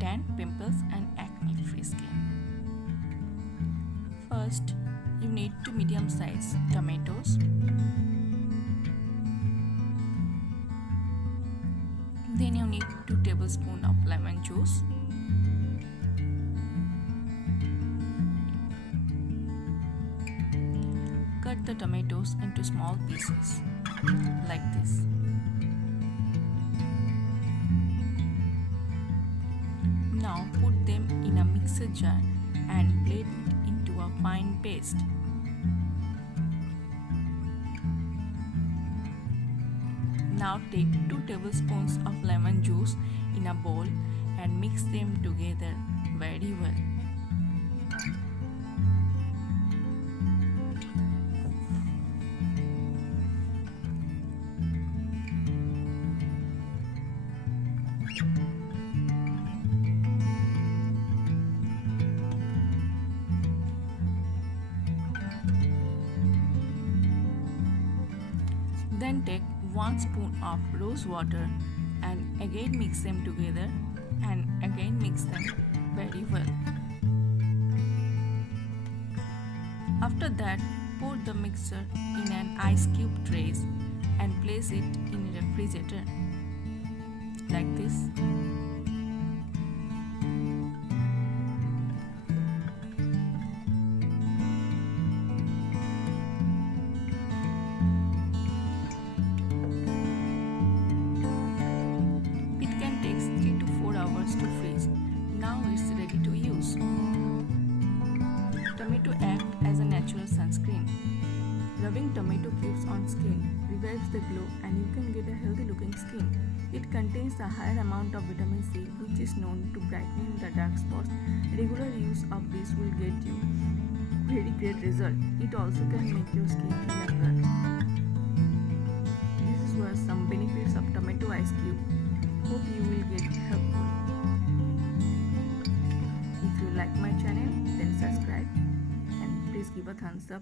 tan, pimples and acne-free skin. First, you need 2 medium-sized tomatoes. Then you need 2 tablespoons of lemon juice. Cut the tomatoes into small pieces, like this. Now put them in a mixer jar and blend it into a fine paste. Now take 2 tablespoons of lemon juice in a bowl and mix them together very well. Then take 1 spoon of rose water and again mix them together and again mix them very well. After that, pour the mixture in an ice cube tray and place it in a refrigerator like this. To freeze. Now it's ready to use. Tomato act as a natural sunscreen. Rubbing tomato cubes on skin revives the glow and you can get a healthy looking skin. It contains a higher amount of vitamin C, which is known to brighten the dark spots. Regular use of this will get you very great result. It also can make your skin younger. This was some benefits of tomato ice cube. Hope you will get helpful. If you like my channel, then subscribe and please give a thumbs up